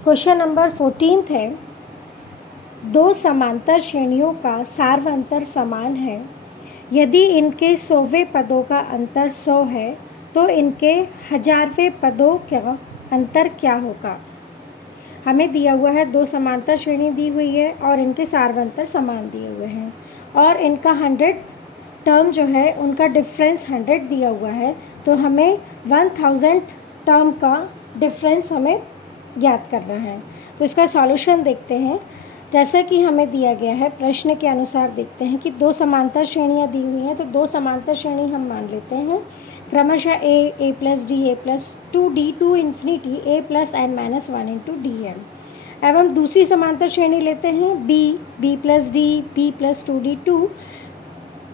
Question number 14 है, दो समांतर श्रेणियों का सार्वअंतर समान है। यदि इनके 100वें पदों का अंतर 100 है तो इनके 1000वें पदों का अंतर क्या होगा। हमें दिया हुआ है दो समांतर श्रेणी दी हुई है और इनके सार्वअंतर समान दिए हुए हैं और इनका 100 टर्म जो है उनका डिफरेंस 100 दिया हुआ है, तो हमें 1000 टर्म का डिफरेंस हमें ज्ञात करना है। तो इसका सॉल्यूशन देखते हैं। जैसा कि हमें दिया गया है प्रश्न के अनुसार देखते हैं कि दो समांतर श्रेणियां दी हुई हैं, तो दो समांतर श्रेणी हम मान लेते हैं क्रमशः a plus D a plus 2d to infinity a plus n minus 1 into D है। अब हम दूसरी समांतर श्रेणी लेते हैं b plus D b plus 2d to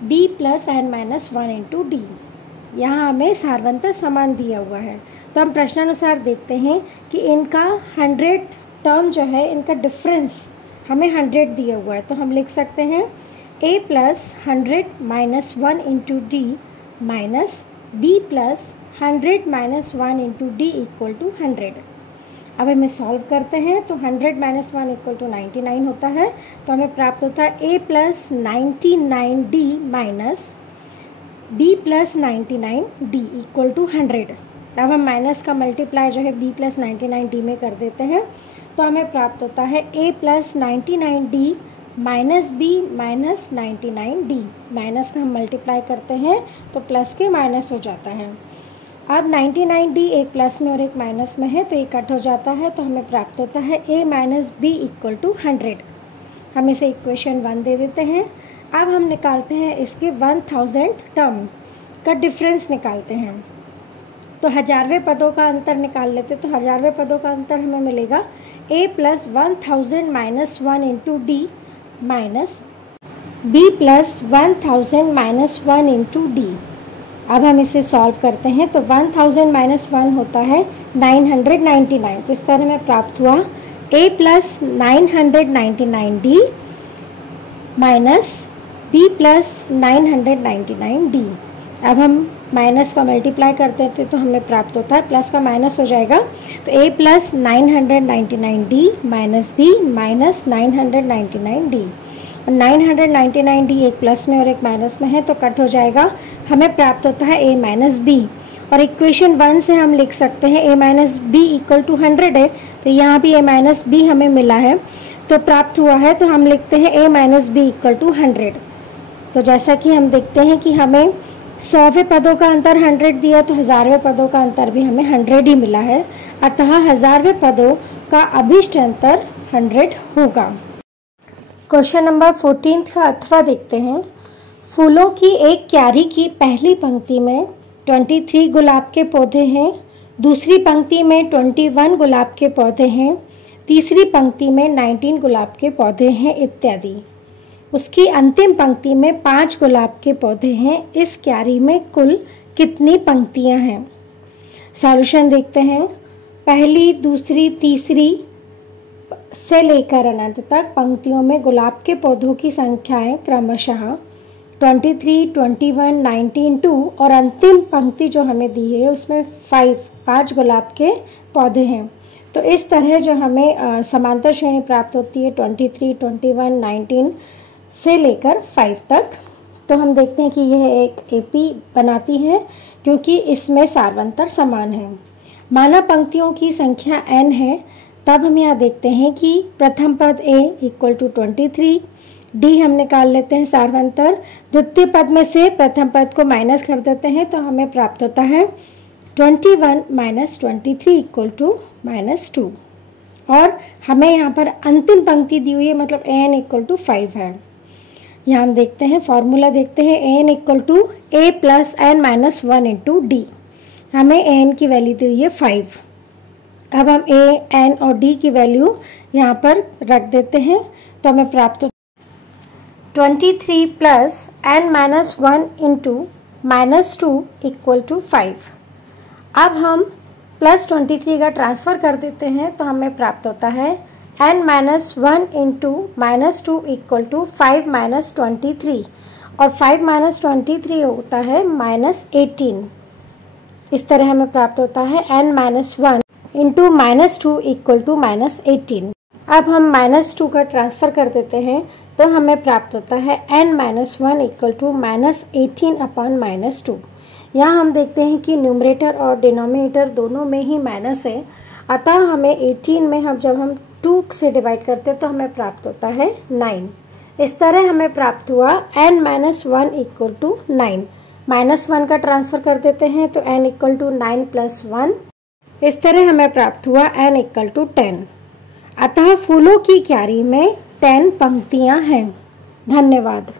b plus n minus 1 into D. यहाँ हमें सार्वंतर समान दिया हुआ है, तो हम प्रश्नानुसार देखते हैं कि इनका 100 टर्म जो है इनका डिफरेंस हमें 100 दिया हुआ है, तो हम लिख सकते हैं a plus 100 minus 1 into D minus b plus 100 minus 1 into D equal to 100। अब हमें सॉल्व करते हैं तो 100 माइनस 1 इक्वल टू 99 होता है, तो हमें प्राप्त होता है a plus 99d minus b plus 99d equal to 100। अब हम माइनस का मल्टीप्लाई जो है b प्लस 99d में कर देते हैं, तो हमें प्राप्त होता है a plus 99d minus b minus 99d। Minus का हम मल्टीप्लाई करते हैं तो प्लस के माइनस हो जाता है। अब 99d एक प्लस में और एक माइनस में है तो ये कट हो जाता है, तो हमें प्राप्त होता है a minus b equal to 100। हम इसे इक्वेशन 1 दे देते हैं। अब हम निकालते हैं इसके 1000 टर्म का डिफरेंस निकालते हैं, तो 1000वें पदों का अंतर निकाल लेते, तो 1000वें पदों का अंतर हमें मिलेगा a plus 1000 minus 1 into D minus b plus 1000 minus 1 into D. अब हम इसे सॉल्व करते हैं तो 1000 माइनस 1 होता है 999, तो इस तरह हमें प्राप्त हुआ a plus 999d minus b plus 999d। अब हम माइनस का मल्टीप्लाई करते थे तो हमें प्राप्त होता है प्लस का माइनस हो जाएगा, तो a plus 999d minus b minus 999d। 999d एक प्लस में और एक माइनस में है तो कट हो जाएगा, हमें प्राप्त होता है a माइनस b। और इक्वेशन 1 से हम लिख सकते हैं a minus b equal to 100 है, तो यहाँ भी a माइनस b हमें मिला है तो प्राप्त हुआ है, तो हम लिखते हैं a minus b equal to 100। तो जैसा कि हम देखते हैं कि हमें 100वें पदों का अंतर 100 दिया, तो 1000वें पदों का अंतर भी हमें 100 ही मिला है, अतः 1000वें पदों का अभिष्ट अंतर 100 होगा। क्वेश्चन नंबर 14 का अथवा देखते हैं। फूलों की एक क्यारी की पहली पंक्ति में 23 गुलाब के पौधे हैं, दूसरी पंक्ति में 21 गुलाब के पौधे हैं, तीसरी पंक्ति में 19 गुलाब के पौधे हैं इत्यादि। उसकी अंतिम पंक्ति में 5 गुलाब के पौधे हैं। इस क्यारी में कुल कितनी पंक्तियां हैं। सॉल्यूशन देखते हैं। पहली, दूसरी, तीसरी से लेकर अनंत तक पंक्तियों में गुलाब के पौधों की संख्याएं क्रमशः 23, 21, 19, 2 और अंतिम पंक्ति जो हमें दी है उसमें 5 गुलाब के पौधे हैं। तो इस तरह जो हमें समांतर श्रेणी प्राप्त होती है 23, 21, 19 से लेकर 5 तक, तो हम देखते हैं कि यह एक AP बनाती है क्योंकि इसमें सार्वंतर समान है। माना पंक्तियों की संख्या n है, तब हम यहाँ देखते हैं कि प्रथम पद a इक्वल टू 23, d हम निकाल लेते हैं सार्वंतर, द्वितीय पद में से प्रथम पद को माइनस कर देते हैं तो हमें प्राप्त होता है 21 माइनस 23 इक्वल टू -2। और हमें यहाँ पर अंतिम पंक्ति दी हुई है, मतलब n इक्वल टू 5 है। यहाँ हम देखते हैं फॉर्मूला देखते हैं, n equal to a plus n minus 1 into D. हमें n की वैल्यू दी हुई है 5। अब हम a, n और d की वैल्यू यहाँ पर रख देते हैं तो हमें प्राप्त हो 23 plus n minus 1 into -2 equal to 5। अब हम प्लस 23 का ट्रांसफ़र कर देते हैं तो हमें प्राप्त होता है n minus 1 into -2 equal to 5 minus 23, और 5 माइनस 23 होता है -18। इस तरह हमें प्राप्त होता है n minus 1 into -2 equal to -18। अब हम -2 का ट्रांसफ़र कर देते हैं तो हमें प्राप्त होता है n-1 इक्वल टू -18 अपॉन -2। यहाँ हम देखते हैं कि न्यूमरेटर और डिनोमिनेटर दोनों में ही माइनस है, अतः हमें 18 में जब हम 2 से डिवाइड करते हैं तो हमें प्राप्त होता है 9। इस तरह हमें प्राप्त हुआ n-1 इक्वल टू 9। -1 का ट्रांसफ़र कर देते हैं तो n इक्वल टू 9 + 1। इस तरह हमें प्राप्त हुआ n इक्वल टू 10। अतः फूलों की क्यारी में 10 पंक्तियां हैं। धन्यवाद।